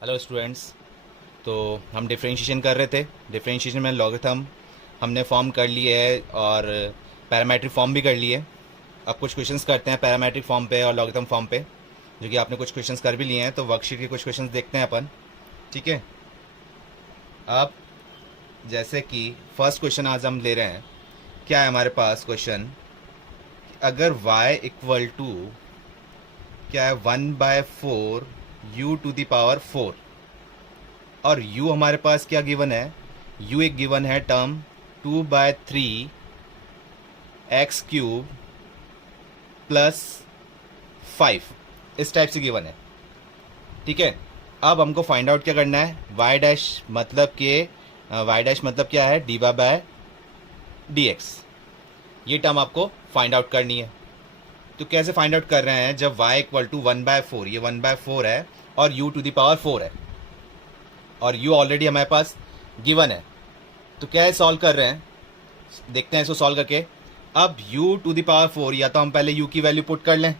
Hello students. तो हम differentiation कर रहे थे। डिफरेंशिएशन में लॉगरिथम हमने फॉर्म कर लिए है और पैरामेट्रिक फॉर्म भी कर लिए। अब कुछ क्वेश्चंस करते हैं पैरामेट्रिक फॉर्म पे और लॉगरिथम फॉर्म पे, जो कि आपने कुछ क्वेश्चंस कर भी लिए हैं। तो वर्कशीट के कुछ क्वेश्चंस देखते हैं अपन। ठीक है। अब जैसे कि फर्स्ट क्वेश्चन आज हम ले रहे हैं। क्या है हमारे पास क्वेश्चन? अगर y इक्वल टू क्या है 1/4 u⁴ और u हमारे पास क्या गिवन है? u एक गिवन है टर्म 2/3 x³ प्लस 5, इस टाइप से गिवन है। ठीक है। अब हमको फाइंड आउट क्या करना है? y डैश मतलब के y डैश मतलब क्या है? dy/dx। ये टर्म आपको फाइंड आउट करनी है। तो कैसे फाइंड आउट कर रहे हैं? जब y इक्वल टू 1/4, ये 1/4 है और u⁴ है और u ऑलरेडी हमारे पास गिवन है। तो क्या है, सॉल्व कर रहे हैं। देखते हैं इसको सॉल्व करके। अब u⁴ या तो हम पहले u की वैल्यू पुट कर लें।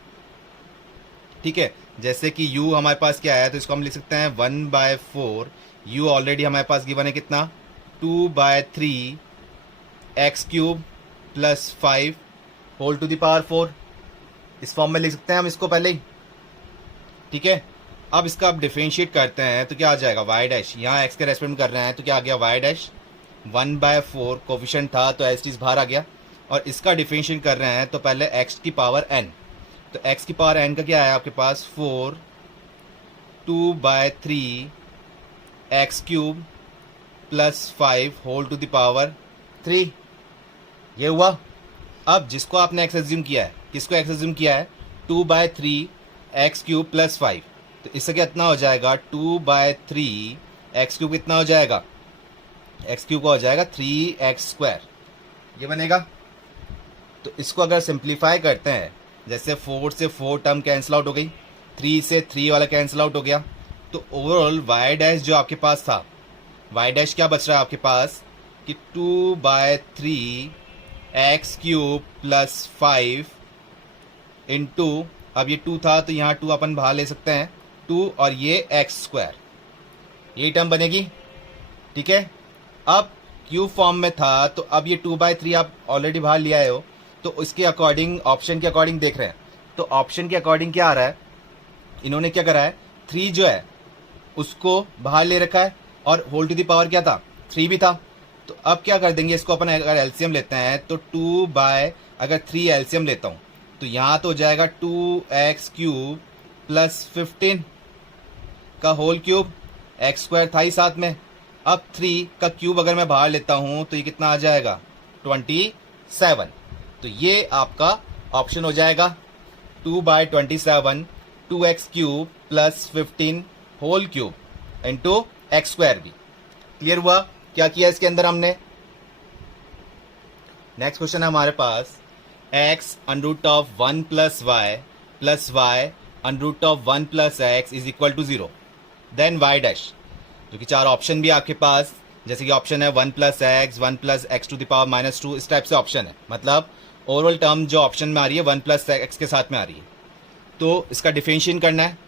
ठीक है। जैसे कि u हमारे पास क्या है, तो इसको हम लिख सकते हैं 1/4। u ऑलरेडी हमारे पास गिवन है कितना? 2/3 x³ plus 5 whole to the power 4। इस फॉर्म में लिख सकते हैं हम इसको पहले ही। ठीक है। अब इसका आप डिफरेंशिएट करते हैं तो क्या आ जाएगा? y डैश, यहाँ x के रेस्पेक्ट में कर रहे हैं तो क्या आ गया? y डैश 1/4 कोफिशिएंट था तो एज इट इज बाहर आ गया। और इसका डिफरेंशिएट कर रहे हैं तो पहले x की पावर n। तो x की पावर n का क्या है आपके पास? 4 2/3 x³ plus 5 whole to the power 3। ये हुआ। अब जिसको आपने x एज्यूम किया है, किसको x एज्यूम किया है? 2/3 x³ प्लस 5। तो इससे कितना हो जाएगा? 2/3 x³ कितना हो जाएगा? x³ का हो जाएगा 3x²। ये बनेगा। तो इसको अगर सिंप्लीफाई करते हैं, जैसे 4 से 4 टर्म कैंसिल आउट हो गई, 3 से 3 वाला कैंसिल आउट हो गया, तो ओवरऑल y डैश जो आपके पास था, y डैश क्या बच रहा है आपके पास कि 2/3 x³ प्लस 5 इंटू, अब ये 2 था तो यहाँ 2 अपन बाहर ले सकते हैं, 2 और ये x², ये टर्म बनेगी। ठीक है। अब क्यूब फॉर्म में था तो अब ये 2/3 आप ऑलरेडी बाहर लिया हो, तो उसके अकॉर्डिंग, ऑप्शन के अकॉर्डिंग देख रहे हैं। तो ऑप्शन के अकॉर्डिंग क्या आ रहा है? इन्होंने क्या करा है? 3 जो है उसको बाहर ले रखा है और होल टू द पावर क्या था? 3 भी था। तो अब क्या कर देंगे इसको अपन, अगर एलसीएम लेते हैं तो 2/अगर 3 एलसीएम लेता हूँ तो यहाँ तो हो जाएगा 2x³ प्लस 15 का होल क्यूब, x² था ही साथ में। अब 3 का क्यूब अगर मैं बाहर लेता हूँ तो ये कितना आ जाएगा? 27। तो ये आपका ऑप्शन हो जाएगा 2/27 2x³ plus 15 whole cube into x² भी। क्लियर हुआ क्या किया इसके अंदर हमने? नेक्स्ट क्वेश्चन है हमारे पास, x√1 plus y√1 plus x is equal to 0, then y dash, जो कि 4 ऑप्शन भी आपके पास, जैसे कि ऑप्शन है 1 plus x, 1 plus x to the power -2, इस टाइप से ऑप्शन है। मतलब ओवरऑल टर्म जो ऑप्शन में आ रही है 1 प्लस एक्स के साथ में आ रही है। तो इसका डिफरेंशिएशन करना है।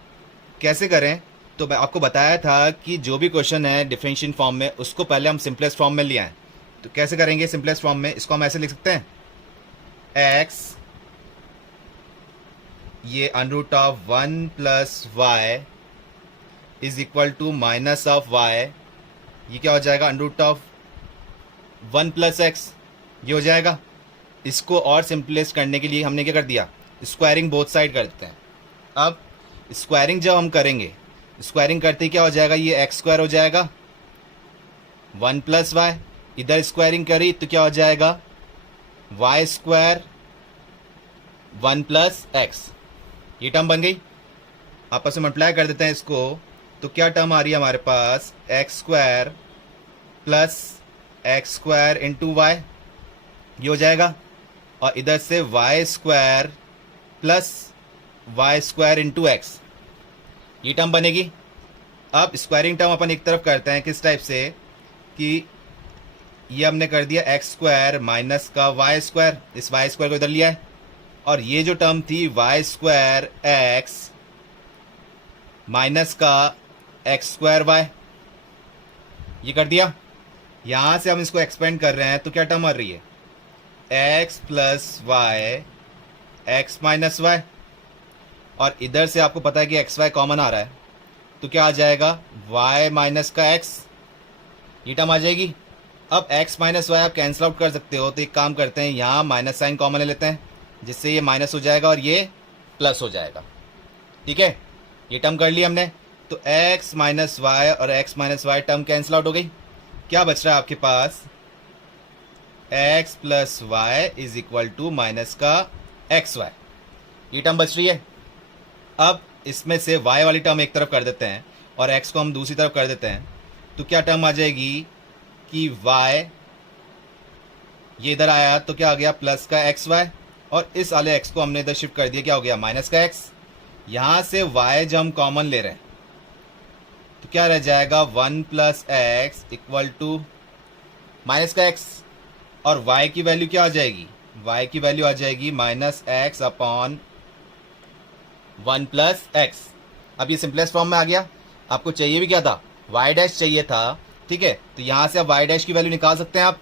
कैसे करें? तो मैं आपको बताया था कि जो भी क्वेश्चन है डिफरेंशिएशन फॉर्म में, उसको पहले हम सिंपलेस्ट फॉर्म में ले आए। तो कैसे करेंगे सिंपलेस्ट फॉर्म में? इसको हम ऐसे लिख सकते हैं, एक्स ये √1 plus y is equal to minus of y, ये क्या हो जाएगा? √1 प्लस एक्स, ये हो जाएगा। इसको और सिंपलेस्ट करने के लिए हमने क्या कर दिया? स्क्वायरिंग बोथ साइड कर देते हैं। अब स्क्वायरिंग जब हम करेंगे, स्क्वायरिंग करते ही क्या हो जाएगा? ये x² हो जाएगा 1 प्लस वाई, इधर स्क्वायरिंग करी तो क्या हो जाएगा? y² 1 प्लस एक्स, ये टर्म बन गई। आपस में मल्टीप्लाई कर देते हैं इसको, तो क्या टर्म आ रही है हमारे पास? x² plus x² into Y, ये हो जाएगा। और इधर से y² plus y² into x, ये टर्म बनेगी। अब स्क्वायरिंग टर्म अपन एक तरफ करते हैं, किस टाइप से कि ये हमने कर दिया x² माइनस का y², इस y² को इधर लिया है, और ये जो टर्म थी y² x माइनस का एक्स स्क्वायर वाई, ये कर दिया। यहां से हम इसको एक्सपेंड कर रहे हैं तो क्या टर्म आ रही है, x plus y x minus y, और इधर से आपको पता है कि एक्स वाई कॉमन आ रहा है तो क्या आ जाएगा, वाई माइनस का एक्स, ये टर्म आ जाएगी। अब x माइनस वाई आप कैंसिल आउट कर सकते हो, तो एक काम करते हैं, यहाँ माइनस साइन कॉमन ले लेते हैं, जिससे ये माइनस हो जाएगा और ये प्लस हो जाएगा। ठीक है, ये टर्म कर ली हमने, तो x माइनस वाई और x minus y term cancel out हो गई। क्या बच रहा है आपके पास, x plus y is equal to minus का एक्स वाई, ये टर्म बच रही है। अब इसमें से y वाली टर्म एक तरफ कर देते हैं और x को हम दूसरी तरफ कर देते हैं, तो क्या टर्म आ जाएगी कि y, ये इधर आया तो क्या आ गया, प्लस का एक्स वाई, और इस वाले x को हमने इधर शिफ्ट कर दिया, क्या हो गया, माइनस का x। यहाँ से y जब हम कॉमन ले रहे हैं तो क्या रह जाएगा, 1 plus x equal to minus का x, और y की वैल्यू क्या आ जाएगी, y की वैल्यू आ जाएगी minus x upon 1 plus x. अब ये सिंपलेस्ट फॉर्म में आ गया। आपको चाहिए भी क्या था, y डैश चाहिए था, ठीक है, तो यहाँ से आप y डैश की वैल्यू निकाल सकते हैं आप।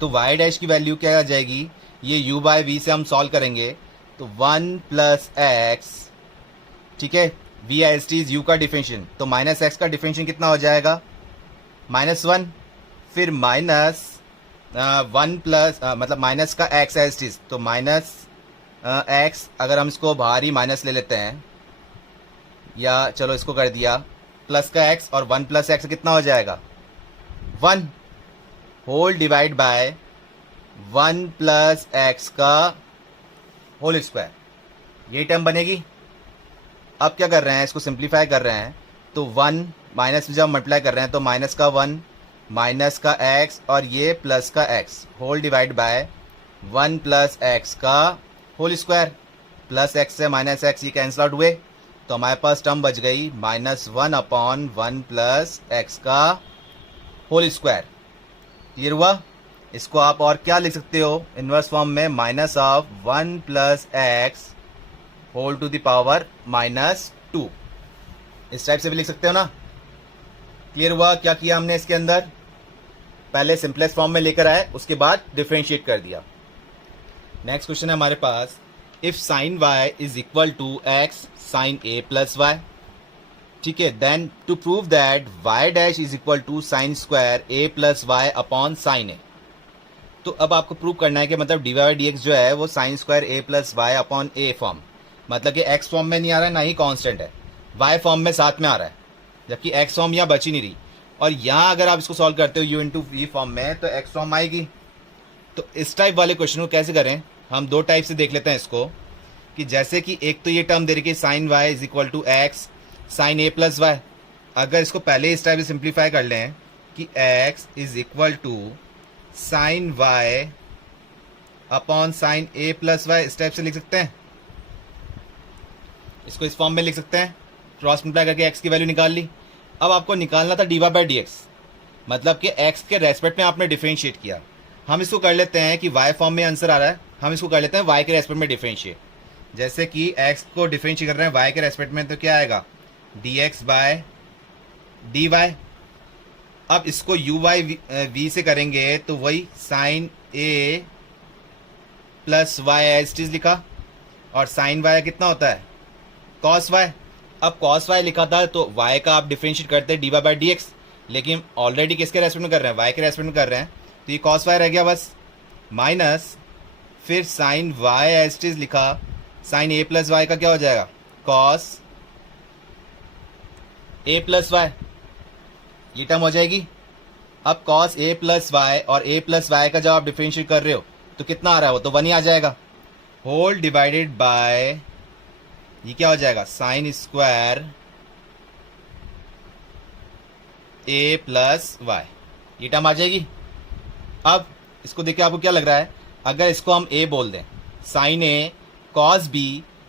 तो y डैश की वैल्यू क्या आ जाएगी, ये u बाय v से हम सॉल्व करेंगे तो 1 प्लस एक्स, ठीक है, v S T is u का डिफरेंशियल, तो माइनस एक्स का डिफरेंशियल कितना हो जाएगा, -1, फिर माइनस 1 प्लस मतलब माइनस का x एस टी, तो माइनस एक्स, अगर हम इसको बाहर ही माइनस ले लेते हैं, या चलो इसको कर दिया प्लस का x, और 1 प्लस एक्स कितना हो जाएगा, 1 whole divide by 1 plus x का होल स्क्वायर, ये टर्म बनेगी। अब क्या कर रहे हैं, इसको सिंप्लीफाई कर रहे हैं, तो 1 माइनस जब मल्टीप्लाई कर रहे हैं तो माइनस का 1 माइनस का x और ये प्लस का x whole divide by 1 plus x का होल स्क्वायर, प्लस एक्स से माइनस एक्स ये कैंसिल आउट हुए, तो हमारे पास टर्म बच गई -1 अपॉन 1 प्लस एक्स का होल स्क्वायर। क्लियर हुआ। इसको आप और क्या लिख सकते हो इनवर्स फॉर्म में, minus of 1 plus x whole to the power -2, इस टाइप से भी लिख सकते हो ना। क्लियर हुआ। क्या किया हमने इसके अंदर, पहले सिंपलेस्ट फॉर्म में लेकर आए, उसके बाद डिफरेंशिएट कर दिया। नेक्स्ट क्वेश्चन है हमारे पास, if sine y is equal to x sine a plus y, ठीक है, then to prove that y dash is equal to sine square a plus y upon sine a। तो अब आपको प्रूव करना है कि मतलब dy बाई dx जो है वो sine square a plus y upon a form, मतलब कि x फॉर्म में नहीं आ रहा है, ना ही कांस्टेंट है, y फॉर्म में साथ में आ रहा है, जबकि x फॉर्म यहाँ बची नहीं रही। और यहाँ अगर आप इसको सॉल्व करते हो u इंटू वी फॉर्म में तो x फॉर्म आएगी। तो इस टाइप वाले क्वेश्चन को कैसे करें, हम दो टाइप से देख लेते हैं इसको, कि जैसे कि एक तो ये टर्म दे रही है sine y is equal to x sine a plus y, अगर इसको पहले इस टाइप से सिंप्लीफाई कर लें कि x is equal to sine y upon sine a plus y, इस टाइप से लिख सकते हैं, इसको इस फॉर्म में लिख सकते हैं, क्रॉस मल्टीप्लाई करके x की वैल्यू निकाल ली। अब आपको निकालना था dy बाई dx, मतलब कि x के रेस्पेक्ट में आपने डिफरेंशिएट किया। हम इसको कर लेते हैं कि y फॉर्म में आंसर आ रहा है, हम इसको कर लेते हैं y के रेस्पेक्ट में डिफरेंशिएट। जैसे कि x को डिफरेंशिएट कर रहे हैं y के रेस्पेक्ट में, तो क्या आएगा, dx बाय dy। अब इसको u बाई v से करेंगे तो वही sine a plus y as it is लिखा, और साइन y कितना होता है, कॉस y। अब कॉस y लिखा था तो y का आप डिफरेंशिएट करते हैं dy बाई dx, लेकिन ऑलरेडी किसके रेस्पेक्ट में कर रहे हैं, y के रेस्पेक्ट में कर रहे हैं, तो ये कॉस y रह गया बस, माइनस फिर sine y as it is लिखा, साइन a प्लस वाई का क्या हो जाएगा, कॉस a प्लस वाई, ये टर्म हो जाएगी। अब कॉस a प्लस वाई और a प्लस वाई का जब आप डिफरेंशिएट कर रहे हो तो कितना आ रहा है, वो तो 1 ही आ जाएगा, होल डिवाइडेड बाय ये क्या हो जाएगा, sine square a plus y, ये टर्म आ जाएगी। अब इसको देख के आपको क्या लग रहा है, अगर इसको हम a बोल दें, sine a cos b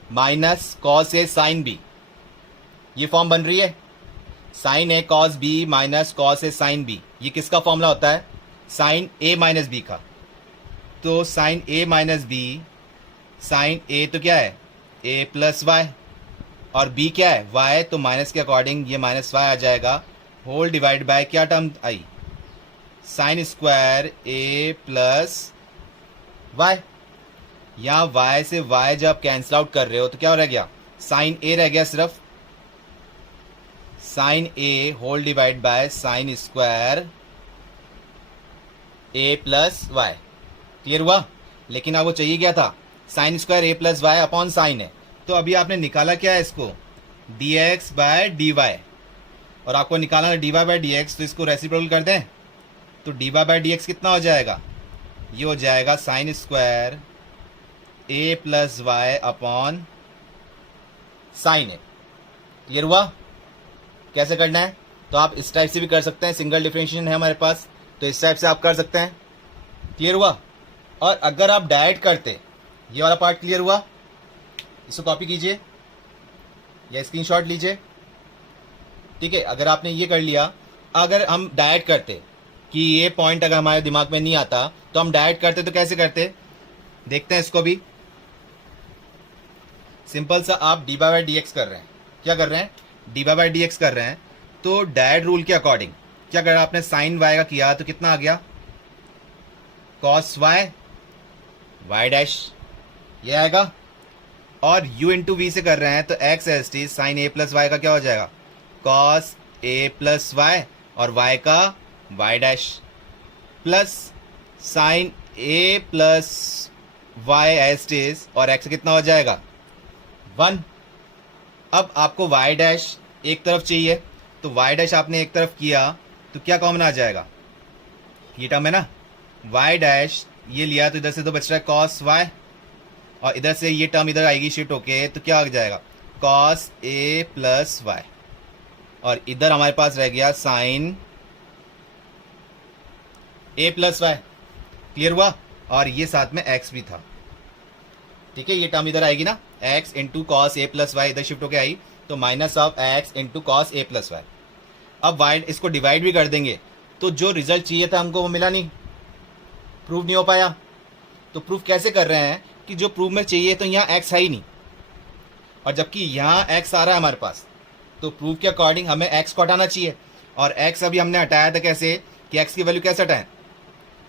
minus cos a sine b, ये फॉर्म बन रही है, sine a cos b minus cos a sine b, ये किसका फॉर्मूला होता है, साइन a माइनस b का। तो sine a minus b, sine a तो क्या है a प्लस वाई, और b क्या है, y, तो माइनस के अकॉर्डिंग ये माइनस वाई आ जाएगा, होल डिवाइड बाय क्या टर्म आई, sine square a plus y. यहाँ y से y जब कैंसिल आउट कर रहे हो तो क्या रह गया, साइन a रह गया सिर्फ, sine a whole divide by sine square a plus y. Clear हुआ। लेकिन अब वो चाहिए क्या था, sine square a plus y upon sine है, तो अभी आपने निकाला क्या है इसको, dx बाय dy, और आपको निकालना है dy बाय dx, तो इसको रेसिप्रोकल कर दें तो dy बाय dx कितना हो जाएगा, ये हो जाएगा sine square a plus y upon sine a. Clear हुआ। कैसे करना है, तो आप इस टाइप से भी कर सकते हैं, सिंगल डिफरेंशिएशन है हमारे पास तो इस टाइप से आप कर सकते हैं। क्लियर हुआ। और अगर आप डायरेक्ट करते, ये वाला पार्ट क्लियर हुआ, इसको कॉपी कीजिए या स्क्रीनशॉट लीजिए, ठीक है। अगर आपने ये कर लिया, अगर हम डायरेक्ट करते कि ये पॉइंट अगर हमारे दिमाग में नहीं आता तो हम डायरेक्ट करते, तो कैसे करते देखते हैं इसको भी। सिंपल सा आप डी बाई डी एक्स कर रहे हैं, क्या कर रहे हैं, डी बाई डी एक्स कर रहे हैं, तो डायरेक्ट रूल के अकॉर्डिंग क्या अगर आपने साइन वाई का किया तो कितना आ गया, कॉस वाई वाई डैश, ये आएगा। और u इंटू वी से कर रहे हैं तो एक्स एस टी साइन ए प्लस वाई का क्या हो जाएगा, कॉस ए प्लस वाई, और y का वाई डैश, प्लस साइन ए प्लस वाई एस टी, और x कितना हो जाएगा 1। अब आपको y डैश एक तरफ चाहिए, तो y डैश आपने एक तरफ किया तो क्या कॉमन आ जाएगा, ये टर्म है ना, y डैश ये लिया तो इधर से तो बच रहा है कॉस y, और इधर से ये टर्म इधर आएगी शिफ्ट होके, तो क्या आ जाएगा कॉस a प्लस वाई, और इधर हमारे पास रह गया sine a plus y. Clear हुआ। और ये साथ में x भी था, ठीक है, ये टर्म इधर आएगी ना, x into cos a plus y इधर शिफ्ट होके आई, तो minus of x into cos a plus y. अब y इसको डिवाइड भी कर देंगे तो जो रिजल्ट चाहिए था हमको वो मिला नहीं, प्रूव नहीं हो पाया। तो प्रूफ कैसे कर रहे हैं कि जो प्रूफ में चाहिए तो यहाँ x है ही नहीं, और जबकि यहाँ x आ रहा है हमारे पास, तो प्रूफ के अकॉर्डिंग हमें x को हटाना चाहिए, और x अभी हमने हटाया था कैसे कि x की वैल्यू कैसे हटाएं,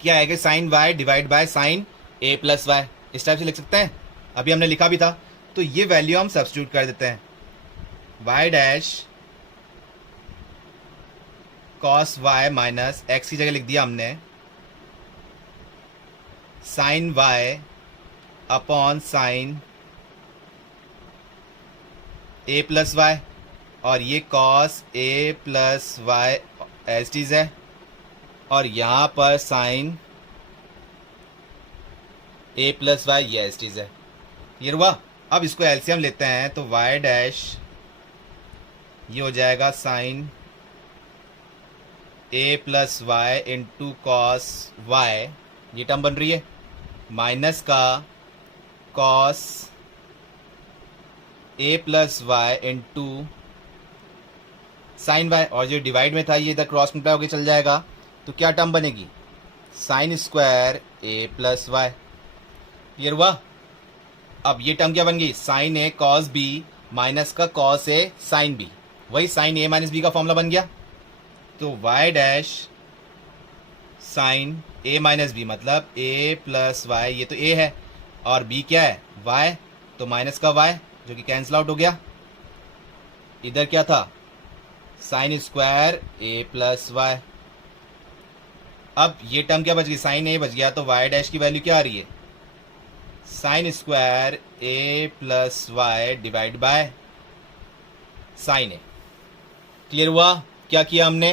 क्या आएगा sine y divide by sine a plus y, इस टाइप से लिख सकते हैं, अभी हमने लिखा भी था। तो ये वैल्यू हम सब्स्टिट्यूट कर देते हैं, y dash cos y minus x की जगह लिख दिया हमने sine y upon sine a plus y, और ये cos a plus y as it is है, और यहाँ पर साइन a प्लस वाई ये एज इट इज है। क्लियर हुआ। अब इसको एलसीएम लेते हैं तो y डैश ये हो जाएगा sine a plus y into cos y, ये टर्म बन रही है, माइनस का cos a plus y into sine y, और जो डिवाइड में था ये इधर क्रॉस मल्टीप्लाई होकर चल जाएगा, तो क्या टर्म बनेगी sine square a plus y. Clear हुआ। अब ये टर्म क्या बन गई, sine a cos b minus का कॉस ए साइन b, वही साइन a माइनस b का फॉर्मूला बन गया। तो y dash sine a minus b मतलब a प्लस वाई, ये तो a है और b क्या है y, तो माइनस का y जो कि कैंसिल आउट हो गया। इधर क्या था sine square a plus y. अब ये टर्म क्या बच गई, साइन a बच गया, तो y डैश की वैल्यू क्या आ रही है sine square a plus y divide by sine a। Clear हुआ क्या किया हमने,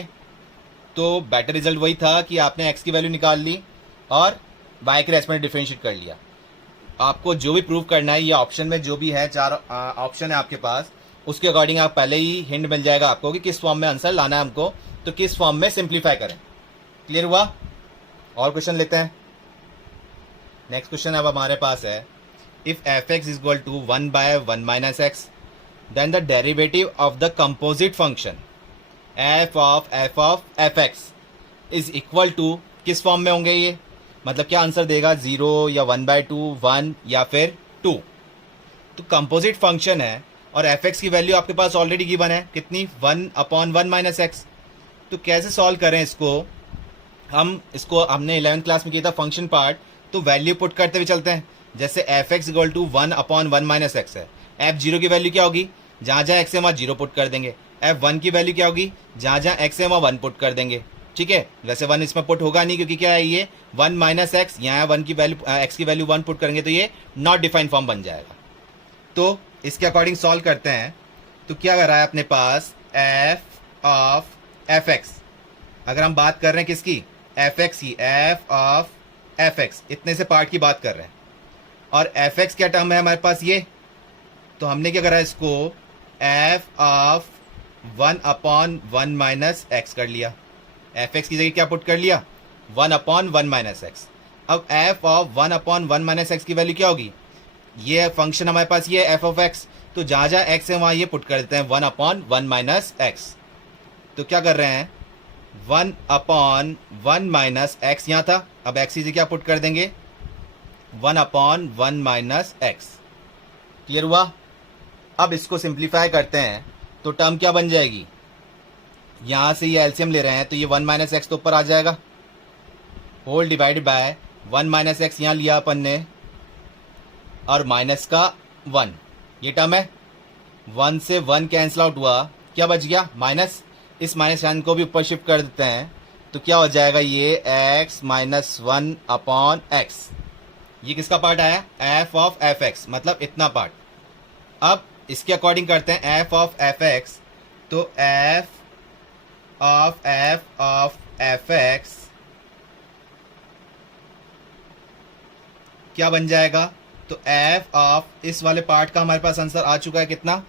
तो बेटर रिजल्ट वही था कि आपने x की वैल्यू निकाल ली और y के रेस्पेक्ट डिफरेंशिएट कर लिया। आपको जो भी प्रूव करना है, ये ऑप्शन में जो भी है, 4 ऑप्शन है आपके पास, उसके अकॉर्डिंग आप पहले ही हिंट मिल जाएगा आपको कि किस फॉर्म में आंसर लाना है हमको, तो किस फॉर्म में सिंप्लीफाई करें। क्लियर हुआ। और क्वेश्चन लेते हैं। नेक्स्ट क्वेश्चन अब हमारे पास है, if f x is equal to 1 by 1 minus x then the derivative of the composite function f of f x is equal to, किस फॉर्म में होंगे ये, मतलब क्या आंसर देगा 0 या 1/2, 1 या फिर 2। तो कंपोजिट फंक्शन है, और एफ एक्स की वैल्यू आपके पास ऑलरेडी गिवन है कितनी, 1/1 माइनस एक्स। तो कैसे सॉल्व करें इसको, इसको हमने 11th क्लास में किया था फंक्शन पार्ट, तो वैल्यू पुट करते हुए चलते हैं। जैसे f x equal to 1/1 minus x है, एफ जीरो की वैल्यू क्या होगी, जहाँ जहाँ एक्स है वहाँ जीरो पुट कर देंगे। एफ वन की वैल्यू क्या होगी, जहाँ जहाँ एक्स है वहाँ 1 पुट कर देंगे। ठीक है, वैसे 1 इसमें पुट होगा नहीं क्योंकि क्या है ये 1 माइनस एक्स, यहाँ 1 की वैल्यू एक्स की वैल्यू 1 पुट करेंगे तो ये नॉट डिफाइंड फॉर्म बन जाएगा। तो इसके अकॉर्डिंग सॉल्व करते हैं। तो क्या कर रहा है अपने पास, एफ ऑफ एफ एक्स, अगर हम बात कर रहे हैं किसकी, एफ एक्स की, एफ ऑफ एफ एक्स, इतने से पार्ट की बात कर रहे हैं। और एफ एक्स क्या टर्म है हमारे पास ये, तो हमने क्या करा है इसको एफ ऑफ 1/1 माइनस एक्स कर लिया। एफ एक्स की जगह क्या पुट कर लिया, 1/1 माइनस एक्स। अब एफ ऑफ 1/1 माइनस एक्स की वैल्यू क्या होगी, ये फंक्शन हमारे पास ये एफ ऑफ एक्स, तो जहाँ जहाँ एक्स है वहाँ ये पुट कर देते हैं 1/1 माइनस एक्स। तो क्या कर रहे हैं, 1/1 माइनस एक्स यहाँ था, अब एक्स की जगह क्या पुट कर देंगे, 1/1 माइनस एक्स। क्लियर हुआ। अब इसको सिंप्लीफाई करते हैं तो टर्म क्या बन जाएगी, यहाँ से ये एलसीएम ले रहे हैं तो ये 1 माइनस एक्स तो ऊपर आ जाएगा, whole divided by 1 minus x यहाँ लिया अपन ने, और माइनस का 1, ये टर्म है। 1 से 1 कैंसिल आउट हुआ, क्या बच गया माइनस, इस माइनस साइन को भी ऊपर शिफ्ट कर देते हैं तो क्या हो जाएगा ये एक्स माइनस 1 अपॉन एक्स। ये किसका पार्ट आया, एफ ऑफ एफ एक्स, मतलब इतना पार्ट। अब इसके अकॉर्डिंग करते हैं एफ ऑफ एफ एक्स, तो एफ ऑफ एफ एक्स क्या बन जाएगा, तो एफ ऑफ इस वाले पार्ट का हमारे पास आंसर आ चुका है कितना,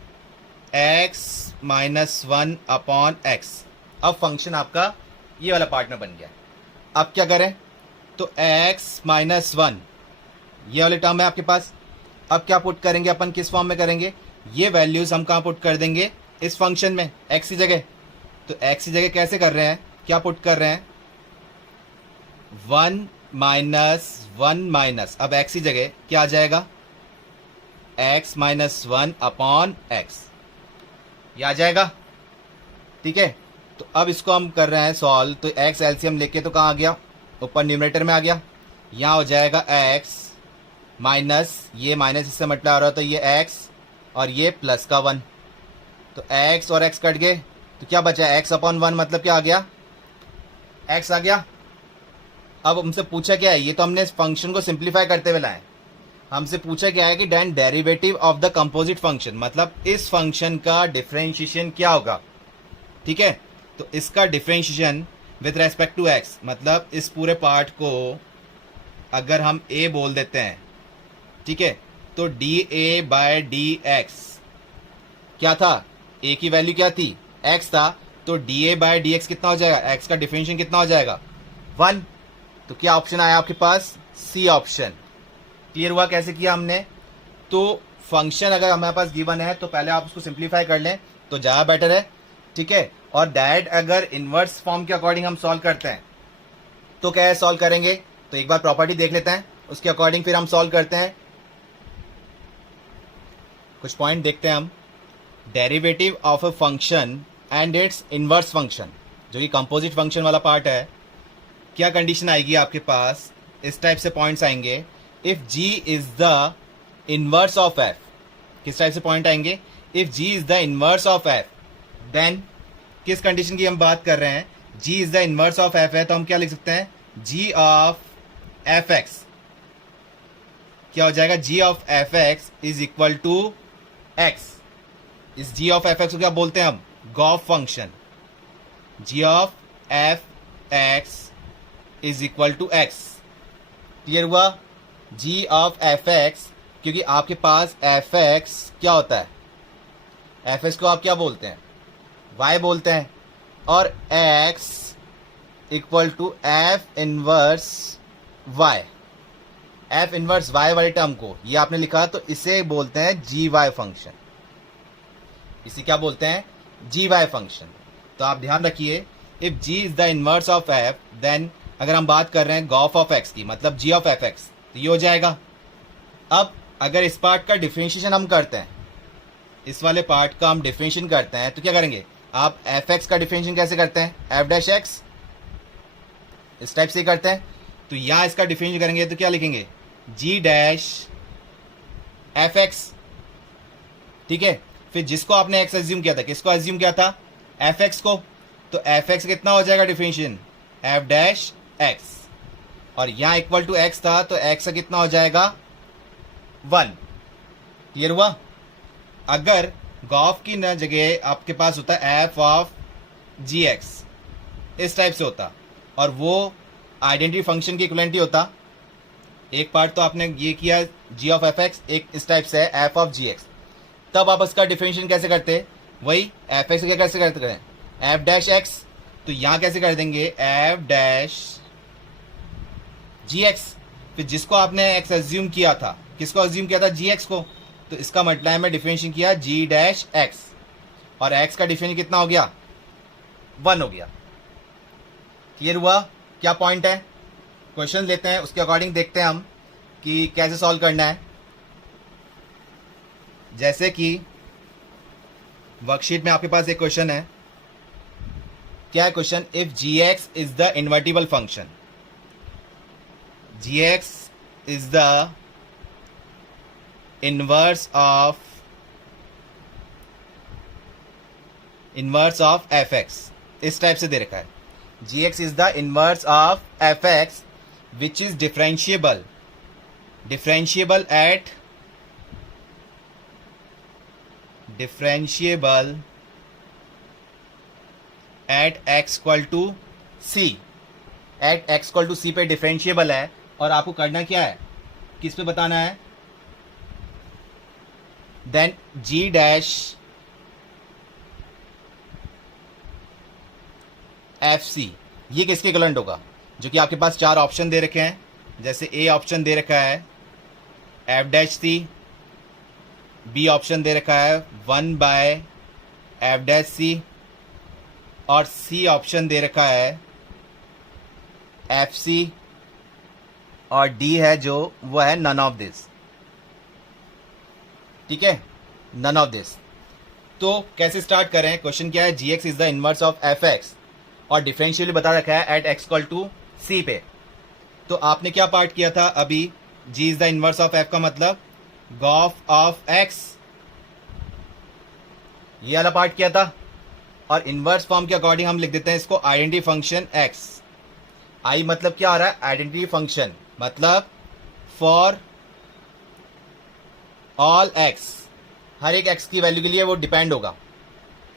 एक्स माइनस 1 अपॉन एक्स। अब फंक्शन आपका ये वाला पार्ट में बन गया। अब क्या करें, तो एक्स माइनस 1 ये वाले टर्म है आपके पास। अब क्या पुट करेंगे अपन, किस फॉर्म में करेंगे, ये वैल्यूज हम कहाँ पुट कर देंगे, इस फंक्शन में एक्स की जगह। तो एक्स की जगह कैसे कर रहे हैं, क्या पुट कर रहे हैं, 1 माइनस 1 माइनस, अब एक्स की जगह क्या आ जाएगा, एक्स माइनस 1 अपॉन एक्स, ये आ जाएगा। ठीक है, तो अब इसको हम कर रहे हैं सॉल्व, तो एक्स एलसीएम लेके तो कहाँ आ गया, ऊपर न्यूमरेटर में आ गया। यहाँ हो जाएगा एक्स माइनस, ये माइनस इससे मल्टीप्लाई हो रहा है तो ये एक्स और ये प्लस का 1, तो एक्स और एक्स कट गए तो क्या बचा, एक्स अपॉन 1 मतलब क्या आ गया, एक्स आ गया। अब हमसे पूछा क्या है, ये तो हमने इस फंक्शन को सिंप्लीफाई करते हुए लाए, हमसे पूछा क्या है कि then derivative of the composite function, मतलब इस फंक्शन का डिफरेंशिएशन क्या होगा। ठीक है, तो इसका differentiation with respect to x, मतलब इस पूरे पार्ट को अगर हम ए बोल देते हैं, ठीक है, तो d a by d x क्या था, ए की वैल्यू क्या थी, एक्स था, तो d a by d x कितना हो जाएगा, एक्स का डिफरेंशिएशन कितना हो जाएगा, 1। तो क्या ऑप्शन आया आपके पास, सी ऑप्शन। क्लियर हुआ कैसे किया हमने। तो फंक्शन अगर हमारे पास गिवन है तो पहले आप उसको सिंप्लीफाई कर लें तो ज़्यादा बेटर है। ठीक है, और दैट अगर इन्वर्स फॉर्म के अकॉर्डिंग हम सॉल्व करते हैं तो क्या है, सॉल्व करेंगे तो एक बार प्रॉपर्टी देख लेते हैं, उसके अकॉर्डिंग फिर हम सॉल्व करते हैं। कुछ पॉइंट देखते हैं हम, derivative of a function and it's inverse function, जो कि कंपोजिट फंक्शन वाला पार्ट है, क्या कंडीशन आएगी आपके पास, इस टाइप से पॉइंट्स आएंगे, if g is the inverse of f, किस टाइप से पॉइंट आएंगे, if g is the inverse of f, then किस कंडीशन की हम बात कर रहे हैं, g is the inverse of f है तो हम क्या लिख सकते हैं, g ऑफ fx क्या हो जाएगा, g of fx is equal to x। इस g ऑफ fx को क्या बोलते हैं हम, gof function, g of fx is equal to x। Clear हुआ, g ऑफ fx, क्योंकि आपके पास fx क्या होता है, fx को आप क्या बोलते हैं, y बोलते हैं, और x equal to f inverse y, f inverse y वाले टर्म को ये आपने लिखा तो इसे बोलते हैं gy फंक्शन, इसे क्या बोलते हैं, gy फंक्शन। तो आप ध्यान रखिए, if g is the inverse of f, then अगर हम बात कर रहे हैं गॉफ ऑफ x की, मतलब g ऑफ fx, तो ये हो जाएगा। अब अगर इस पार्ट का डिफरेंशिएशन हम करते हैं इस वाले पार्ट का हम डिफरेंशिएशन करते हैं तो क्या करेंगे, आप एफ एक्स का डिफरेंशिएशन कैसे करते हैं, एफ डैश एक्स, इस टाइप से ही करते हैं। तो यहाँ इसका डिफरेंशिएशन करेंगे तो क्या लिखेंगे, जी डैश एफ एक्स, ठीक है। फिर जिसको आपने एक्स एज्यूम किया था, किसको एज्यूम किया था, एफ एक्स को, तो एफ एक्स कितना हो जाएगा डिफरेंशिएशन, एफ डैश एक्स, और यहाँ इक्वल टू एक्स था तो एक्स का कितना हो जाएगा 1। क्लियर हुआ। अगर गॉफ की न जगह आपके पास होता एफ ऑफ जी एक्स, इस टाइप से होता, और वो आइडेंटिटी फंक्शन की इक्विवेलेंट ही होता। एक पार्ट तो आपने ये किया जी ऑफ एफ एक्स, एक इस टाइप से है एफ ऑफ जी एक्स, तब आप इसका डिफरेंशिएशन कैसे करते, वही एफ एक्स क्या कैसे करते हैं, एफ डैश एक्स, तो यहाँ कैसे कर देंगे एफ डैश जी एक्स। फिर जिसको आपने एक्स एज्यूम किया था, किसको एज्यूम किया था, जी एक्स को, तो इसका मतलब में डिफरेंशिएशन किया जी डैश एक्स, और एक्स का डिफरेंशिएशन कितना हो गया 1 हो गया। क्लियर हुआ। क्या पॉइंट है, क्वेश्चन लेते हैं, उसके अकॉर्डिंग देखते हैं हम कि कैसे सॉल्व करना है। जैसे कि वर्कशीट में आपके पास एक क्वेश्चन है, क्या है question, if g x is the invertible function, g x is the inverse of f x, इस टाइप से दे रखा है, g x is the inverse of f x which is differentiable at x equal to c, at x equal to c पे differentiable है, और आपको करना क्या है, किस पे बताना है, देन जी डैश एफ सी, ये किसके इक्विवेलेंट होगा, जो कि आपके पास 4 ऑप्शन दे रखे हैं। जैसे ए ऑप्शन दे रखा है F dash C, B option दे रखा है 1 बाय एफ डैश सी, और सी ऑप्शन दे रखा है एफ सी, और डी है जो वो है नन ऑफ दिस, ठीक है, नन ऑफ दिस। तो कैसे स्टार्ट करें, क्वेश्चन क्या है, g x is the inverse of f x, और डिफरेंशियली बता रखा है at x equal to c पे। तो आपने क्या पार्ट किया था अभी, g is the inverse of f का मतलब गॉफ ऑफ एक्स, ये वाला पार्ट किया था, और इनवर्स फॉर्म के अकॉर्डिंग हम लिख देते हैं इसको आइडेंटिटी फंक्शन एक्स। आई मतलब क्या आ रहा है, आइडेंटिटी फंक्शन, मतलब फॉर ऑल एक्स, हर एक एक्स की वैल्यू के लिए वो डिपेंड होगा,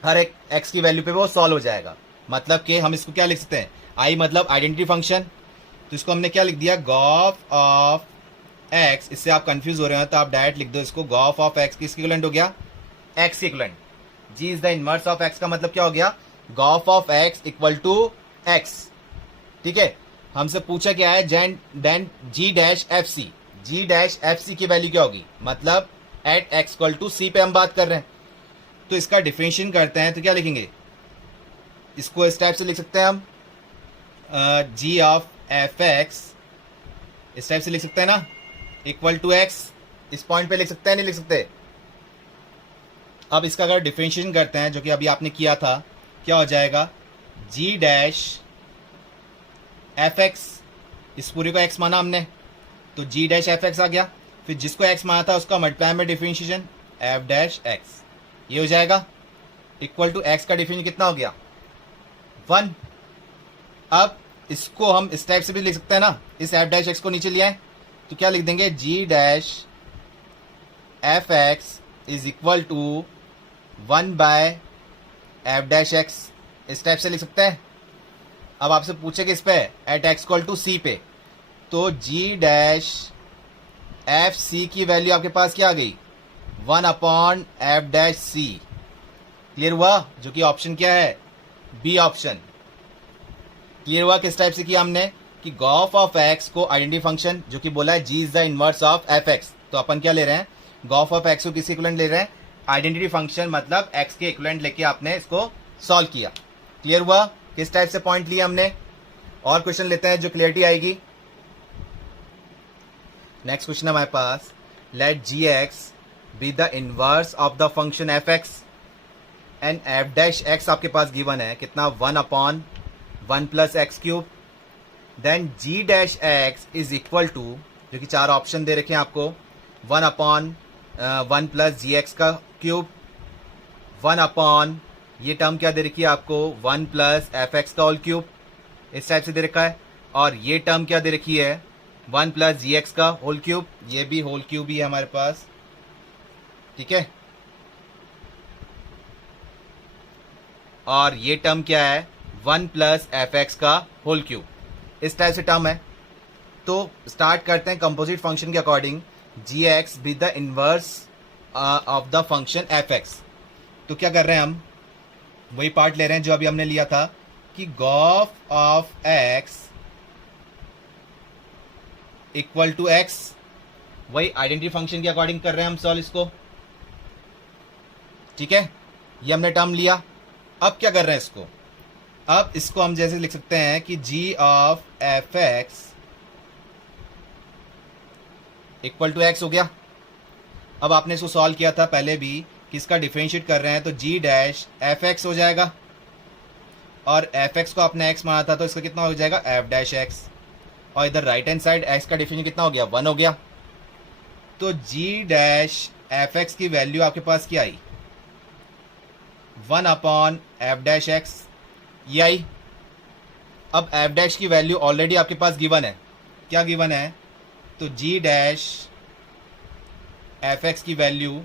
हर एक एक्स की वैल्यू पे वो सॉल्व हो जाएगा। मतलब कि हम इसको क्या लिख सकते हैं, आई मतलब आइडेंटिटी फंक्शन, तो इसको हमने क्या लिख दिया, गॉफ ऑफ एक्स। इससे आप कंफ्यूज हो रहे हैं तो आप डायरेक्ट लिख दो इसको, गॉफ ऑफ एक्स किसके इक्विवेलेंट हो गया, एक्स के equivalent. G is the inverse of x का मतलब क्या हो गया, gof of x equal to x, ठीक है। हमसे पूछा क्या है, then g dash f c, g dash f c की वैल्यू क्या होगी, मतलब at x equal to c पे हम बात कर रहे हैं। तो इसका डिफरेंशिएशन करते हैं तो क्या लिखेंगे, इसको इस टाइप से लिख सकते हैं हम, जी ऑफ एफ एक्स, इस टाइप से लिख सकते हैं ना, इक्वल टू एक्स, इस पॉइंट पे लिख सकते हैं, नहीं लिख सकते। अब इसका अगर डिफरेंशिएशन करते हैं जो कि अभी आपने किया था, क्या हो जाएगा, जी डैश एफ एक्स, इस पूरे को एक्स माना हमने, तो जी डैश एफ एक्स आ गया। फिर जिसको एक्स माना था उसका मल्टीप्लाई में डिफरेंशिएशन एफ डैश एक्स, ये हो जाएगा इक्वल टू एक्स का डिफरेंशिएशन कितना हो गया 1। अब इसको हम इस टाइप से भी लिख सकते हैं ना, इस एफ डैश एक्स को नीचे लिया है तो क्या लिख देंगे, g dash f x is equal to 1 by f dash x, इस टाइप से लिख सकते हैं। अब आपसे पूछे कि इस पे eight x equal to c पे, तो जी डैश एफ सी की वैल्यू आपके पास क्या आ गई, 1 upon F dash C. Clear हुआ, जो कि ऑप्शन क्या है, बी ऑप्शन। क्लियर हुआ किस टाइप से किया हमने, कि गॉफ ऑफ एक्स को आइडेंटिटी फंक्शन, जो कि बोला है g is the inverse of f x, तो अपन क्या ले रहे हैं, गॉफ ऑफ एक्स को किसी इक्विवेलेंट ले रहे हैं, आइडेंटिटी फंक्शन, मतलब एक्स के इक्विवेलेंट लेके आपने इसको सॉल्व किया। क्लियर हुआ किस टाइप से पॉइंट लिया हमने। और क्वेश्चन लेते हैं जो क्लियरिटी आएगी। नेक्स्ट क्वेश्चन हमारे पास, let g x be the inverse of the function f x and f dash x आपके पास गिवन है कितना 1/1 plus x cube, then g dash x is equal to, जो कि 4 ऑप्शन दे रखे हैं आपको, 1/1 प्लस जी एक्स का क्यूब, 1/, ये टर्म क्या दे रखी है आपको 1 प्लस एफ एक्स का होल क्यूब, इस टाइप से दे रखा है, और ये टर्म क्या दे रखी है 1 प्लस जी एक्स का होल क्यूब, ये भी होल क्यूब ही है हमारे पास, ठीक है। और ये टर्म क्या है 1 प्लस एफ एक्स का होल क्यूब, इस टाइप से टर्म है। तो स्टार्ट करते हैं कंपोजिट फंक्शन के according, g x be the inverse of the function f x. तो क्या कर रहे हैं हम, वही पार्ट ले रहे हैं जो अभी हमने लिया था कि gof of x equal to x, वही आइडेंटिटी फंक्शन के अकॉर्डिंग कर रहे हैं हम सॉल्व इसको, ठीक है। ये हमने टर्म लिया, अब क्या कर रहे हैं इसको, अब इसको हम जैसे लिख सकते हैं कि g of f x equal to x हो गया। अब आपने इसको सॉल्व किया था पहले भी कि इसका डिफरेंशिएट कर रहे हैं तो जी डैश एफ एक्स हो जाएगा, और एफ एक्स को आपने एक्स माना था तो इसका कितना हो जाएगा एफ डैश एक्स, और इधर राइट हैंड साइड एक्स का डिफरेंशिएट कितना हो गया 1 हो गया। तो जी डैश एफ एक्स की वैल्यू आपके पास क्या आई 1/f डैश एक्स, ये आई। अब एफ डैश की वैल्यू ऑलरेडी आपके पास गिवन है, क्या गिवन है, तो जी डैश एफ एक्स की वैल्यू,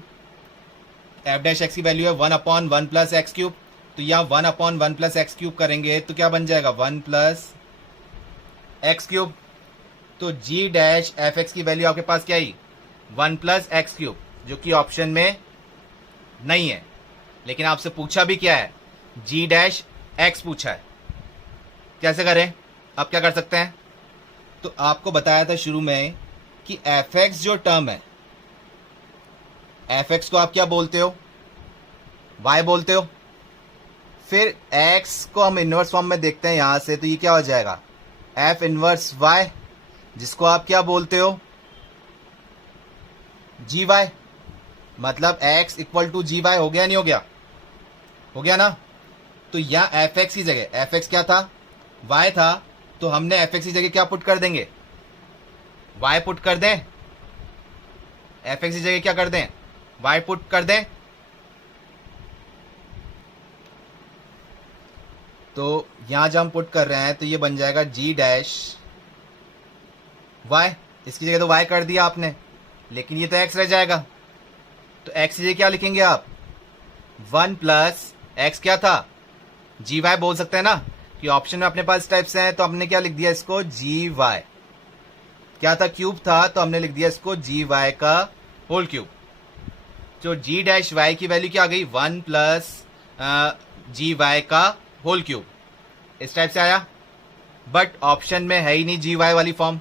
एफ डैश एक्स की वैल्यू है 1/1 प्लस एक्स क्यूब, तो यहाँ 1/1 प्लस एक्स क्यूब करेंगे तो क्या बन जाएगा 1 प्लस एक्स क्यूब। तो जी डैश एफ एक्स की वैल्यू आपके पास क्या आई 1 प्लस एक्स क्यूब, जो कि ऑप्शन में नहीं है, लेकिन आपसे पूछा भी क्या है जी डैश एक्स पूछा है। कैसे करें, अब क्या कर सकते हैं, तो आपको बताया था शुरू में कि एफ एक्स जो टर्म है, एफ एक्स को आप क्या बोलते हो वाई बोलते हो, फिर एक्स को हम इनवर्स फॉर्म में देखते हैं यहां से, तो ये क्या हो जाएगा एफ इनवर्स वाई, जिसको आप क्या बोलते हो जी वाई, मतलब x equal to g y, हो गया नहीं हो गया, हो गया ना। तो यहाँ एफ एक्स की जगह, एफ एक्स क्या था वाई था, तो हमने एफ एक्स की जगह क्या पुट कर देंगे वाई पुट कर दें, एफ एक्स की जगह क्या कर दें वाई पुट कर दें। तो यहां जब हम पुट कर रहे हैं तो ये बन जाएगा जी डैश वाई, इसकी जगह तो वाई कर दिया आपने, लेकिन ये तो एक्स रह जाएगा, तो एक्स की जगह क्या लिखेंगे आप 1 प्लस एक्स क्या था जी वाई बोल सकते हैं ना, कि ऑप्शन में अपने पास टाइप से है, तो हमने क्या लिख दिया इसको जी वाई, क्या था क्यूब था तो हमने लिख दिया इसको जी वाई का होल क्यूब। तो जी डैश वाई की वैल्यू क्या आ गई 1 प्लस जी वाई का होल क्यूब, इस टाइप से आया, बट ऑप्शन में है ही नहीं जी वाई वाली फॉर्म,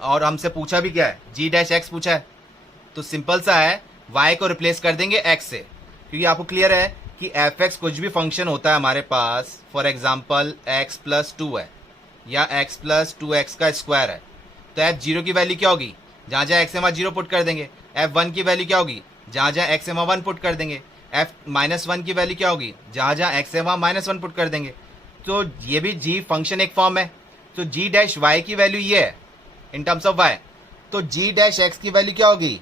और हमसे पूछा भी क्या है जी डैश एक्स पूछा है, तो सिंपल सा है वाई को रिप्लेस कर देंगे एक्स से, क्योंकि आपको क्लियर है कि एफ एक्स कुछ भी फंक्शन होता है हमारे पास, फॉर एग्जाम्पल एक्स प्लस 2 है या एक्स प्लस 2x का स्क्वायर है, तो एफ जीरो की वैल्यू क्या होगी जहाँ जहाँ एक्स एमा 0 पुट कर देंगे, एफ 1 की वैल्यू क्या होगी जहाँ जहाँ एक्स एमा 1 पुट कर देंगे, एफ -1 की वैल्यू क्या होगी जहाँ जहाँ एक्स एमा -1 पुट कर देंगे। तो ये भी जी फंक्शन एक फॉर्म है, तो जी डैश वाई की वैल्यू ये है इन टर्म्स ऑफ वाई, तो जी डैश एक्स की वैल्यू क्या होगी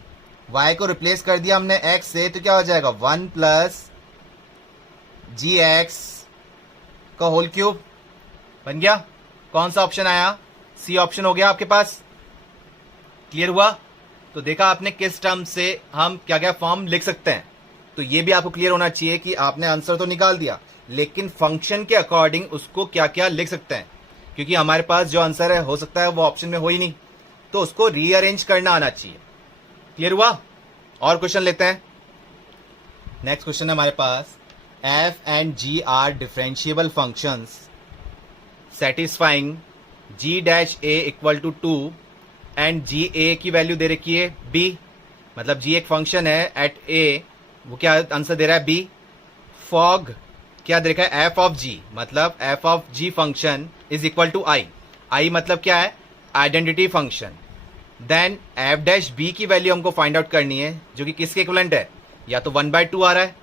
वाई को रिप्लेस कर दिया हमने एक्स से, तो क्या हो जाएगा 1 प्लस जी एक्स का होल क्यूब बन गया। कौन सा ऑप्शन आया सी ऑप्शन हो गया आपके पास, क्लियर हुआ। तो देखा आपने किस टर्म से हम क्या क्या फॉर्म लिख सकते हैं, तो ये भी आपको क्लियर होना चाहिए कि आपने आंसर तो निकाल दिया, लेकिन फंक्शन के अकॉर्डिंग उसको क्या क्या लिख सकते हैं, क्योंकि हमारे पास जो आंसर है हो सकता है वो ऑप्शन में हो ही नहीं, तो उसको रीअरेंज करना आना चाहिए। क्लियर हुआ। और क्वेश्चन लेते हैं। नेक्स्ट क्वेश्चन है हमारे पास, f and g are differentiable functions satisfying g dash a equal to 2 and g a की वैल्यू दे रखी है बी, मतलब जी एक फंक्शन है एट ए, वो क्या आंसर दे रहा है बी। फॉग क्या दे रखा है एफ ऑफ जी, मतलब f of g function is equal to I, I मतलब क्या है identity function, then f dash b की वैल्यू हमको फाइंड आउट करनी है, जो कि किसके इक्विवेलेंट है, या तो 1/2 आ रहा है,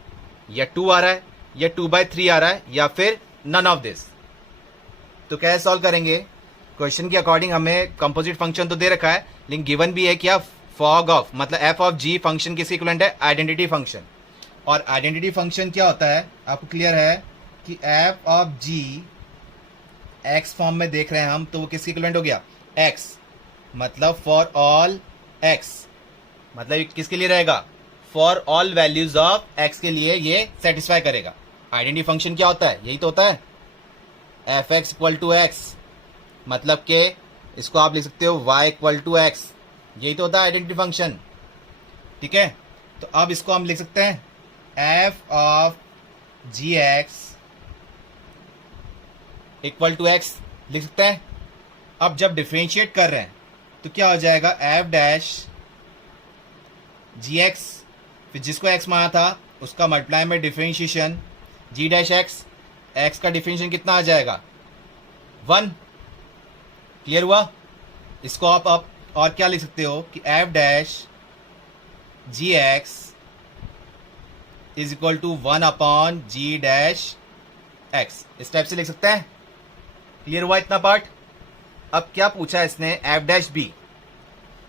या 2 आ रहा है, या 2/3 आ रहा है, या फिर नन ऑफ दिस। तो कैसे सॉल्व करेंगे? क्वेश्चन के अकॉर्डिंग हमें कंपोजिट फंक्शन तो दे रखा है, लेकिन गिवन भी है क्या, फॉग ऑफ, मतलब एफ ऑफ जी फंक्शन किसके इक्विवेलेंट है, आइडेंटिटी फंक्शन। और आइडेंटिटी फंक्शन क्या होता है, आपको क्लियर है कि f of g x form में देख रहे हैं हम, तो वो किसके इक्विवेलेंट हो गया, एक्स, मतलब फॉर ऑल एक्स, मतलब किसके लिए रहेगा, for all values of x के लिए ये सेटिस्फाई करेगा। आइडेंटिटी फंक्शन क्या होता है, यही तो होता है, f x equal to x, मतलब कि इसको आप लिख सकते हो y इक्वल टू एक्स, यही तो होता है आइडेंटिटी फंक्शन। ठीक है, तो अब इसको हम लिख सकते हैं f of g x equal to x लिख सकते हैं। अब जब डिफरेंशिएट कर रहे हैं तो क्या हो जाएगा, एफ डैश जी एक्स, फिर जिसको एक्स माना था उसका मल्टीप्लाई में डिफरेंशिएशन जी डैश एक्स, एक्स का डिफरेंशिएशन कितना आ जाएगा, 1। क्लियर हुआ? इसको आप और क्या लिख सकते हो कि f dash g x is equal to 1 g dash x, इस टाइप से लिख सकते हैं। क्लियर हुआ इतना पार्ट? अब क्या पूछा है इसने, एफ डैश बी,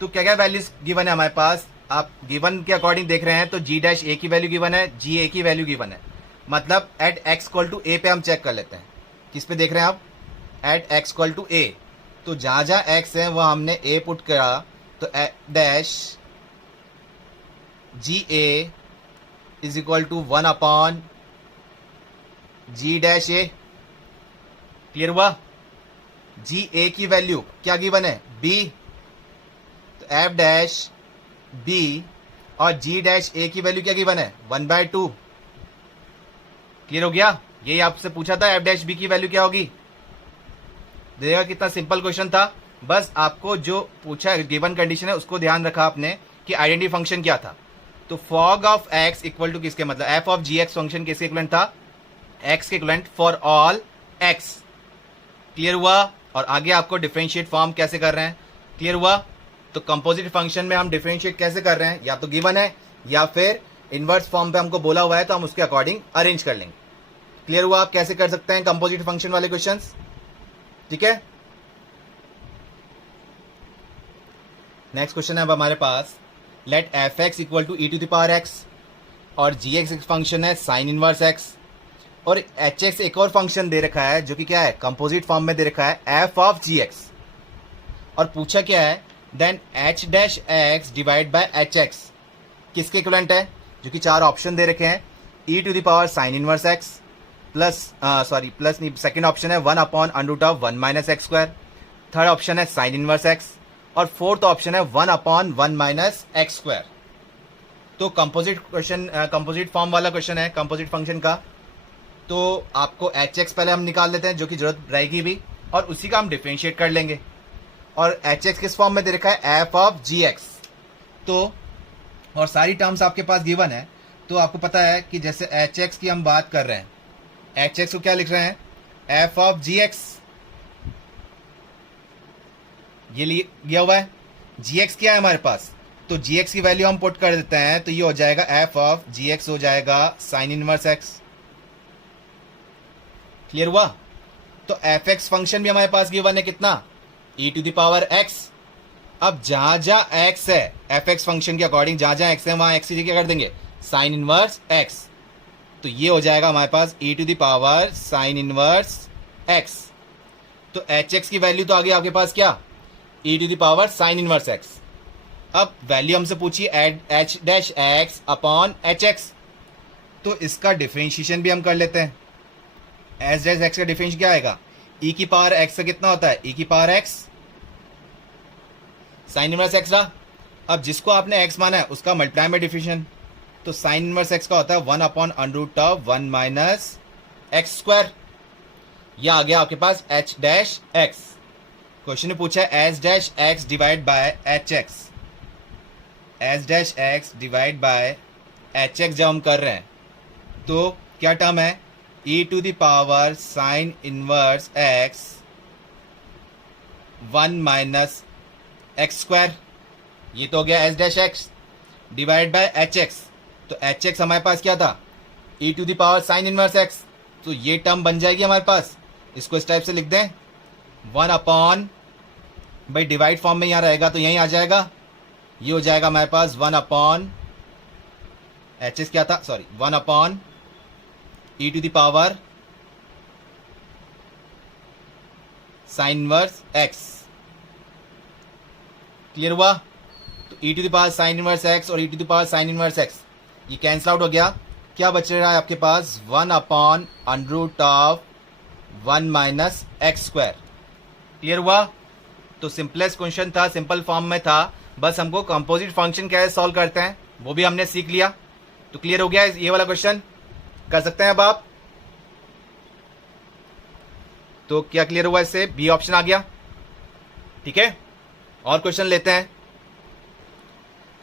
तो क्या क्या वैल्यूज गिवन है हमारे पास, आप गिवन के अकॉर्डिंग देख रहे हैं तो जी डैश ए की वैल्यू गिवन है, जी ए की वैल्यू गिवन है, मतलब एट एक्स इक्वल टू ए पे हम चेक कर लेते हैं। किस पे देख रहे हैं आप, एट एक्स इक्वल टू ए, तो जहां जहां एक्स है वह हमने ए पुट करा, तो dash g a is equal to 1 g dash a. Clear हुआ? जी ए की वैल्यू क्या गिवन है, बी, तो एफ डैश बी, और जी डैश ए की वैल्यू क्या गिवन है, 1/2। क्लियर हो गया? यही आपसे पूछा था, एफ डैश बी की वैल्यू क्या होगी। देखिएगा कितना सिंपल क्वेश्चन था, बस आपको जो पूछा है गिवन कंडीशन है उसको ध्यान रखा आपने कि आइडेंटिटी फंक्शन क्या था। तो fog of x equal to किसके, मतलब f of g x function किसके इक्विवेलेंट था, एक्स के equivalent for all x. Clear हुआ? और आगे आपको डिफरेंशिएट फॉर्म कैसे कर रहे हैं, क्लियर हुआ? तो कंपोजिट फंक्शन में हम डिफरेंशिएट कैसे कर रहे हैं, या तो गिवन है या फिर इनवर्स फॉर्म पे हमको बोला हुआ है, तो हम उसके अकॉर्डिंग अरेंज कर लेंगे। क्लियर हुआ आप कैसे कर सकते हैं कंपोजिट फंक्शन वाले क्वेश्चंस? ठीक है, नेक्स्ट क्वेश्चन है अब हमारे पास, let f x equal to e to the power x, और जी एक्स फंक्शन है साइन इनवर्स एक्स, और एच एक्स एक और फंक्शन दे रखा है जो कि क्या है, कंपोजिट फॉर्म में दे रखा है, एफ ऑफ जी एक्स, और पूछा क्या है, then h dash x divide by h x किसके इक्विवेलेंट है, जो कि 4 ऑप्शन दे रखे हैं, e to the power sine inverse x plus plus नहीं, सेकेंड ऑप्शन है 1/√1 minus x square, third option है साइन इनवर्स एक्स, और फोर्थ ऑप्शन है 1/1 माइनस एक्स स्क्वायर। तो कंपोजिट क्वेश्चन, कंपोजिट फॉर्म वाला क्वेश्चन है कंपोजिट फंक्शन का, तो आपको एच एक्स पहले हम निकाल लेते हैं जो कि जरूरत रहेगी भी, और उसी का हम डिफरेंशिएट कर लेंगे। और एच एक्स किस फॉर्म में दे रखा है, एफ ऑफ जी एक्स, तो और सारी टर्म्स आपके पास गिवन है, तो आपको पता है कि जैसे एच एक्स की हम बात कर रहे हैं, एच एक्स को क्या लिख रहे हैं, एफ ऑफ जी एक्स, ये लिया हुआ है, जी एक्स क्या है हमारे पास, तो जी एक्स की वैल्यू हम पुट कर देते हैं, तो ये हो जाएगा एफ ऑफ जी एक्स हो जाएगा साइन इनवर्स एक्स। क्लियर हुआ? तो एफ एक्स फंक्शन भी हमारे पास गिवन है कितना, ई टू द पावर एक्स। अब जहां जहां एक्स है एफ एक्स फंक्शन के अकॉर्डिंग, जहां जहां एक्स है वहां एक्स की जगह कर देंगे साइन इनवर्स एक्स, तो ये हो जाएगा हमारे पास e to the power sine inverse x. तो एच एक्स की वैल्यू तो आ गई आपके पास क्या, e to the power sine inverse x. अब वैल्यू हमसे पूछिए h dash x upon h x, तो इसका डिफरेंशिएशन भी हम कर लेते हैं। एच डैश एक्स का डिफरेंशिएशन क्या आएगा, ई की पावर एक्स का कितना होता है, ई की power x sign inverse x रहा। अब जिसको आपने एक्स माना है उसका मल्टीप्लाई में डिफरेंशिएशन, तो साइन इनवर्स एक्स का होता है 1/√1 माइनस एक्स स्क्वायर। यह आ गया आपके पास एच डैश एक्स। क्वेश्चन में पूछा है h dash x divide by h x, h dash x divide by h x जब हम कर रहे हैं तो क्या टर्म है, e to the power sine inverse x 1 minus x square. ये तो हो गया h dash x divide by h x. तो एच एक्स हमारे पास क्या था, e to the power sine inverse x. तो ये टर्म बन जाएगी हमारे पास, इसको इस टाइप से लिख दें, 1 अपॉन, भाई डिवाइड फॉर्म में यहाँ रहेगा तो यहीं आ जाएगा, ये हो जाएगा हमारे पास 1 अपॉन एच एस क्या था, sorry 1 upon e to the power sine inverse x. Clear हुआ। तो e to the power sine inverse x और e to the power sine inverse x ये कैंसिल आउट हो गया। क्या बच रहा है आपके पास, 1 upon under root of 1 minus x square. Clear हुआ। तो सिंपलेस्ट क्वेश्चन था, सिंपल फॉर्म में था, बस हमको कंपोजिट फंक्शन कैसे सॉल्व करते हैं वो भी हमने सीख लिया। तो क्लियर हो गया ये वाला क्वेश्चन, कर सकते हैं अब आप। तो क्या क्लियर हुआ, इससे बी ऑप्शन आ गया। ठीक है, और क्वेश्चन लेते हैं।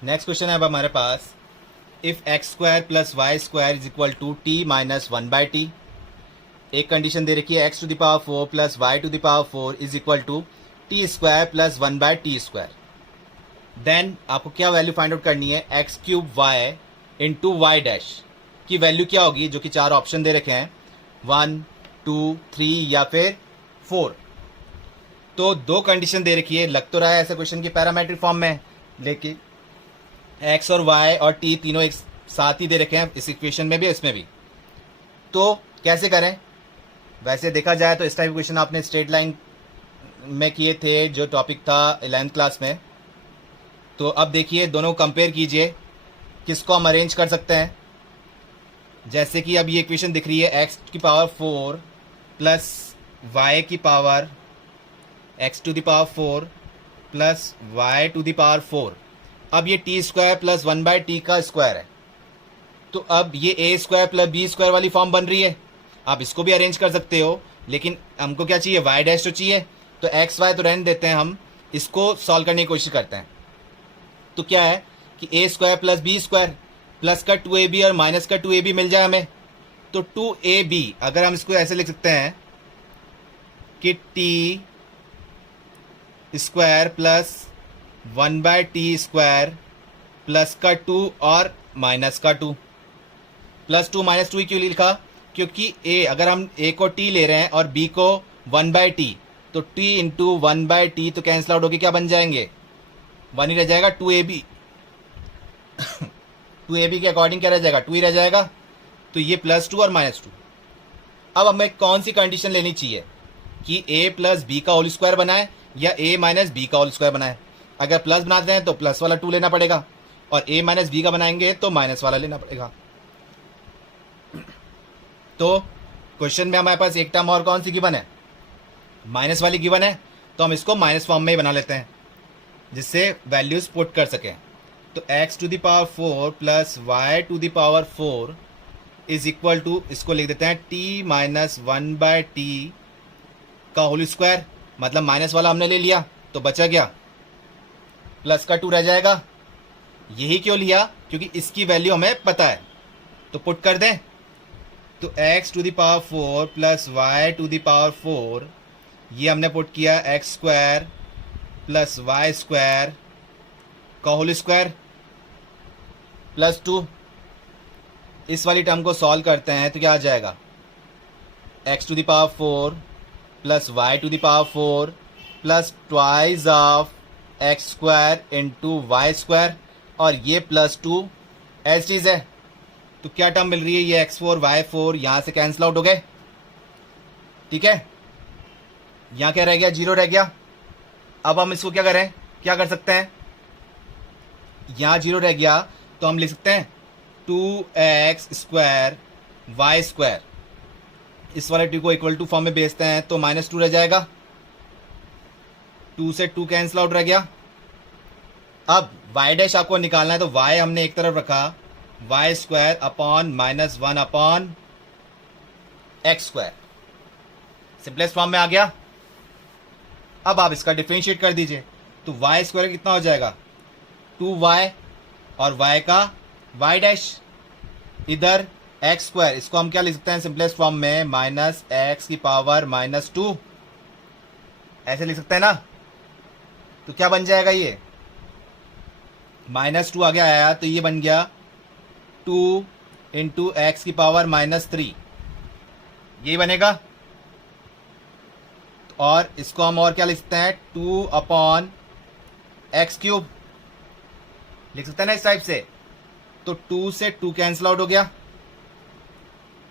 नेक्स्ट क्वेश्चन है अब हमारे पास, if x square plus y square is equal to t minus 1/t। एक कंडीशन दे रखी है x to the power 4 plus y to the power 4 is equal to t square plus 1/t square. Then आपको क्या value find out करनी है, x cube y into y dash की value क्या होगी, जो कि 4 ऑप्शन दे रखे हैं, 1, 2, 3 या फिर 4। तो 2 कंडीशन दे रखी है, लग तो रहा है ऐसे क्वेश्चन की पैरामेट्रिक फॉर्म में, लेकिन एक्स और वाई और टी तीनों एक साथ ही दे रखे हैं इस इक्वेशन में भी इसमें भी। तो कैसे करें, वैसे देखा जाए तो इस टाइप क्वेश्चन आपने स्ट्रेट लाइन में किए थे जो टॉपिक था 11th क्लास में। तो अब देखिए दोनों कंपेयर कीजिए किसको हम अरेंज कर सकते हैं। जैसे कि अब ये इक्वेशन दिख रही है, x की पावर 4 प्लस वाई की power x to the power 4 plus y to the power 4। अब ये टी स्क्वायर प्लस 1/t का स्क्वायर है। तो अब ये a square plus b square वाली फॉर्म बन रही है। आप इसको भी अरेंज कर सकते हो, लेकिन हमको क्या चाहिए, y डैश तो चाहिए। तो एक्स वाई तो रहने देते हैं, हम इसको सॉल्व करने की कोशिश करते हैं। तो क्या है कि a square plus b square plus का 2ab और माइनस का 2ab मिल जाए हमें। तो 2ab अगर हम इसको ऐसे लिख सकते हैं कि t square plus 1/t square plus का 2 और माइनस का 2। प्लस 2 माइनस 2 क्यों लिखा, क्योंकि a अगर हम a को t ले रहे हैं और b को 1/t, तो t इंटू 1/t तो कैंसिल आउट होगी, क्या बन जाएंगे, 1 ही रह जाएगा। 2ab 2ab के अकॉर्डिंग क्या रह जाएगा, 2 ही रह जाएगा। तो ये प्लस 2 और माइनस 2। अब हमें कौन सी कंडीशन लेनी चाहिए कि a प्लस बी का होल स्क्वायर बनाए या a माइनस बी का होल स्क्वायर बनाए। अगर प्लस बनाते हैं तो प्लस वाला 2 लेना पड़ेगा, और a माइनस बी का बनाएंगे तो माइनस वाला लेना पड़ेगा। तो क्वेश्चन में हमारे पास एक टर्म और कौन सी गिवन है, माइनस वाली गिवन है। तो हम इसको माइनस फॉर्म में ही बना लेते हैं जिससे वैल्यूज पुट कर सकें। तो x to the power 4 plus y to the power 4 is equal to, इसको लिख देते हैं t माइनस 1/t का होल स्क्वायर, मतलब माइनस वाला हमने ले लिया तो बचा गया, प्लस का 2 रह जाएगा। यही क्यों लिया, क्योंकि इसकी वैल्यू हमें पता है। तो पुट कर दें, तो x to the power 4 plus y to the power 4 ये हमने पुट किया x square plus y square का होल स्क्वायर प्लस 2। इस वाली टर्म को सॉल्व करते हैं तो क्या आ जाएगा, x to the power 4 plus y to the power 4 plus twice of x square into y square, और ये प्लस 2 एज चीज़ है। तो क्या टर्म मिल रही है, ये x4 y4 यहाँ से कैंसिल आउट हो गए। ठीक है, यहाँ क्या रह गया, 0 रह गया। अब हम इसको क्या करें, क्या कर सकते हैं, यहाँ 0 रह गया तो हम लिख सकते हैं 2x स्क्वायर वाई स्क्वायर। इस वाले 2 को इक्वल टू फॉर्म में भेजते हैं तो माइनस 2 रह जाएगा, 2 से 2 कैंसिल आउट रह गया। अब y डैश आपको निकालना है, तो y हमने एक तरफ रखा, y square upon minus 1 upon x square, simplest form में आ गया। अब आप इसका डिफरेंशिएट कर दीजिए, तो वाई स्क्वायर कितना हो जाएगा, 2y और y का y डैश, इधर एक्स स्क्वायर, इसको हम क्या लिख सकते हैं सिंपलेस्ट फॉर्म में, माइनस एक्स की पावर माइनस 2, ऐसे लिख सकते हैं ना। तो क्या बन जाएगा, ये -2 आगे आया तो ये बन गया 2 इंटू एक्स की पावर -3, यही बनेगा। और इसको हम और क्या लिख सकते हैं, 2 अपॉन एक्स क्यूब लिख सकते हैं ना इस टाइप से। तो 2 से 2 कैंसिल आउट हो गया,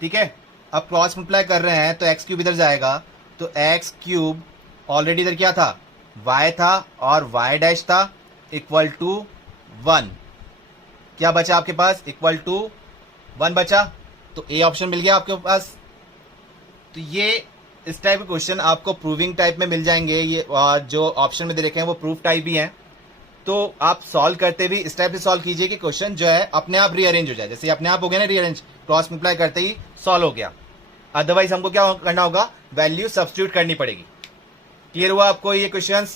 ठीक है। अब क्रॉस मल्टीप्लाई कर रहे हैं तो एक्स क्यूब इधर जाएगा, तो एक्स क्यूब ऑलरेडी इधर क्या था, y था और y डैश था इक्वल टू 1। क्या बचा आपके पास, इक्वल टू 1 बचा, तो ए ऑप्शन मिल गया आपके पास। तो ये इस टाइप के क्वेश्चन आपको प्रूविंग टाइप में मिल जाएंगे, ये जो ऑप्शन में दे रखे हैं वो प्रूफ टाइप भी हैं। तो आप सॉल्व करते भी इस टाइप से सॉल्व कीजिए कि क्वेश्चन जो है अपने आप रीअरेंज हो जाए, जैसे अपने आप हो गया ना रीअरेंज, क्रॉस मल्टीप्लाई करते ही सॉल्व हो गया। अदरवाइज हमको क्या करना होगा, वैल्यू सब्स्टिट्यूट करनी पड़ेगी। क्लियर हुआ आपको ये क्वेश्चंस?